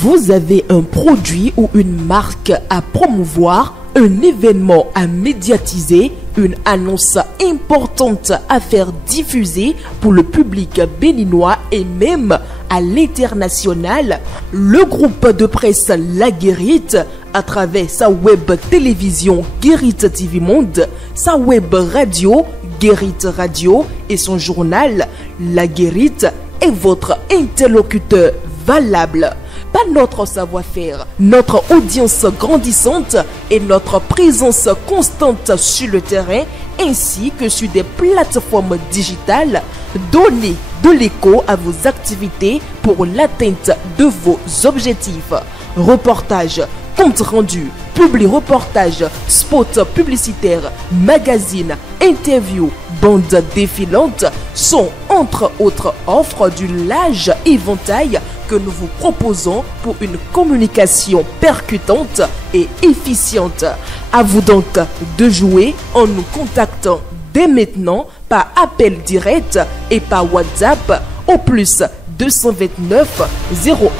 Vous avez un produit ou une marque à promouvoir, un événement à médiatiser, une annonce importante à faire diffuser pour le public béninois et même à l'international. Le groupe de presse La Guérite, à travers sa web télévision Guérite TV Monde, sa web radio Guérite Radio et son journal La Guérite est votre interlocuteur valable. Pas notre savoir-faire, notre audience grandissante et notre présence constante sur le terrain ainsi que sur des plateformes digitales, donnez de l'écho à vos activités pour l'atteinte de vos objectifs. Reportages, comptes rendus, publi-reportages, spots publicitaires, magazines, interviews, bandes défilantes sont entre autres offres du large éventail que nous vous proposons pour une communication percutante et efficiente. À vous donc de jouer en nous contactant dès maintenant par appel direct et par WhatsApp au plus 229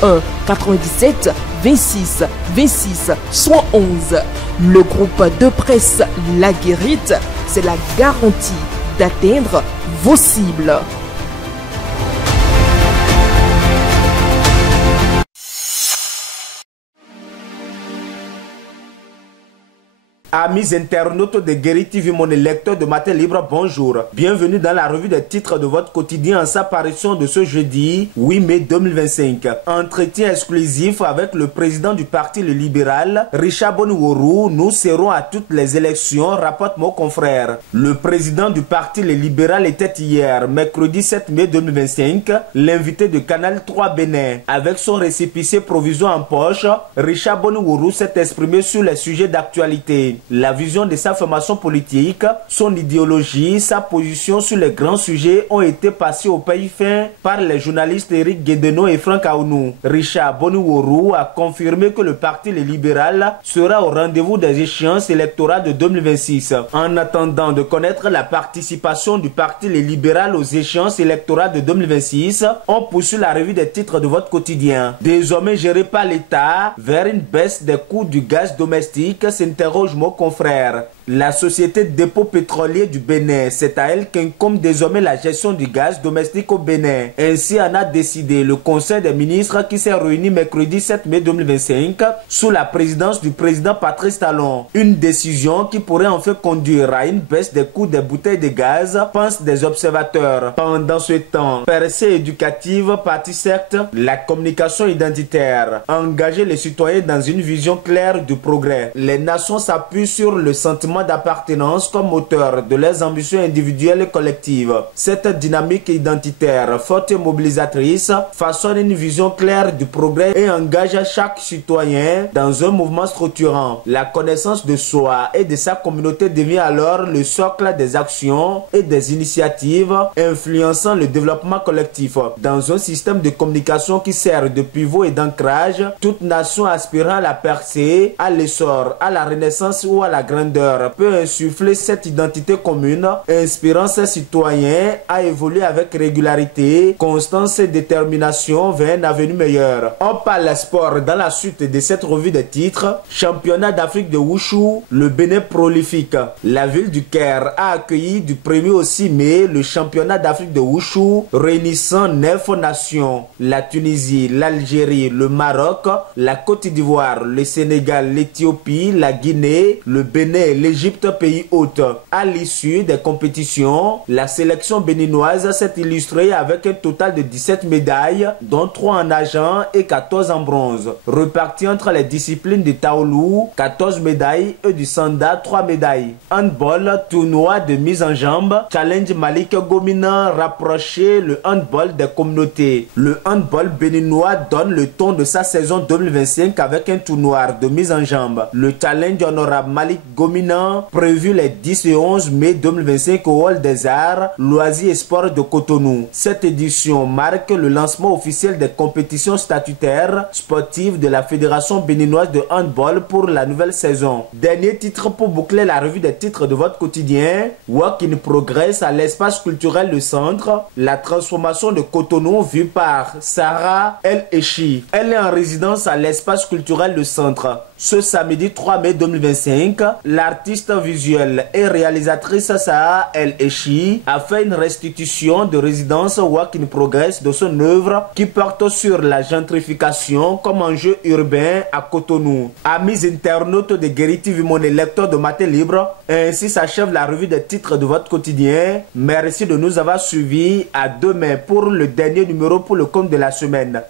01 97 26 26 111. Le groupe de presse La Guérite, c'est la garantie d'atteindre vos cibles. Amis internautes de Guérite TV, mon lecteur de Matin Libre, bonjour. Bienvenue dans la revue des titres de votre quotidien en sa parution de ce jeudi 8 mai 2025. Entretien exclusif avec le président du parti Le Libéral, Richard Bonouourou. Nous serons à toutes les élections, rapporte mon confrère. Le président du parti Le Libéral était hier, mercredi 7 mai 2025, l'invité de Canal 3 Bénin. Avec son récépissé provisoire en poche, Richard Bonouourou s'est exprimé sur les sujets d'actualité. La vision de sa formation politique, son idéologie, sa position sur les grands sujets ont été passés au pays fin par les journalistes Eric Guédeno et Franck Aounou. Richard Bonouourou a confirmé que le parti Le Libéral sera au rendez-vous des échéances électorales de 2026. En attendant de connaître la participation du parti Le Libéral aux échéances électorales de 2026, on poursuit la revue des titres de votre quotidien. Désormais géré par l'État vers une baisse des coûts du gaz domestique, s'interroge mon confrère. La société Dépôt Pétrolier du Bénin, c'est à elle qu'incombe désormais la gestion du gaz domestique au Bénin. Ainsi en a décidé le Conseil des ministres qui s'est réuni mercredi 7 mai 2025 sous la présidence du président Patrice Talon. Une décision qui pourrait en fait conduire à une baisse des coûts des bouteilles de gaz, pensent des observateurs. Pendant ce temps, percée éducative partie certes la communication identitaire, engager les citoyens dans une vision claire du progrès. Les nations s'appuient sur le sentiment d'appartenance comme moteur de leurs ambitions individuelles et collectives. Cette dynamique identitaire, forte et mobilisatrice, façonne une vision claire du progrès et engage chaque citoyen dans un mouvement structurant. La connaissance de soi et de sa communauté devient alors le socle des actions et des initiatives influençant le développement collectif. Dans un système de communication qui sert de pivot et d'ancrage, toute nation aspirant à la percée, à l'essor, à la renaissance ou à la grandeur peut insuffler cette identité commune, inspirant ses citoyens à évoluer avec régularité, constance et détermination vers un avenir meilleur. On parle sport dans la suite de cette revue de titres. Championnat d'Afrique de Wushu, le Bénin prolifique. La ville du Caire a accueilli du 1er au 6 mai le championnat d'Afrique de Wushu, réunissant 9 nations. La Tunisie, l'Algérie, le Maroc, la Côte d'Ivoire, le Sénégal, l'Éthiopie, la Guinée, le Bénin et l'Égypte, pays hôte. À l'issue des compétitions, la sélection béninoise s'est illustrée avec un total de 17 médailles, dont 3 en argent et 14 en bronze. Reparties entre les disciplines du Taolu, 14 médailles et du Sanda, 3 médailles. Handball, tournoi de mise en jambe, challenge Malik Gomina, rapprocher le handball des communautés. Le handball béninois donne le ton de sa saison 2025 avec un tournoi de mise en jambe. Le challenge honorable Malik Gomina quotidien prévu les 10 et 11 mai 2025 au Hall des Arts, Loisirs et Sports de Cotonou. Cette édition marque le lancement officiel des compétitions statutaires sportives de la Fédération béninoise de handball pour la nouvelle saison. Dernier titre pour boucler la revue des titres de votre quotidien, Work in Progress à l'espace culturel Le Centre, la transformation de Cotonou vue par Sarah El Echi. Elle est en résidence à l'espace culturel Le Centre. Ce samedi 3 mai 2025, l'artiste visuelle et réalisatrice Sarah El Echi a fait une restitution de résidence Work in Progress de son œuvre qui porte sur la gentrification comme enjeu urbain à Cotonou. Amis internautes de Guéri TV, mon lecteur de Matin Libre, ainsi s'achève la revue des titres de votre quotidien. Merci de nous avoir suivis. À demain pour le dernier numéro pour le compte de la semaine.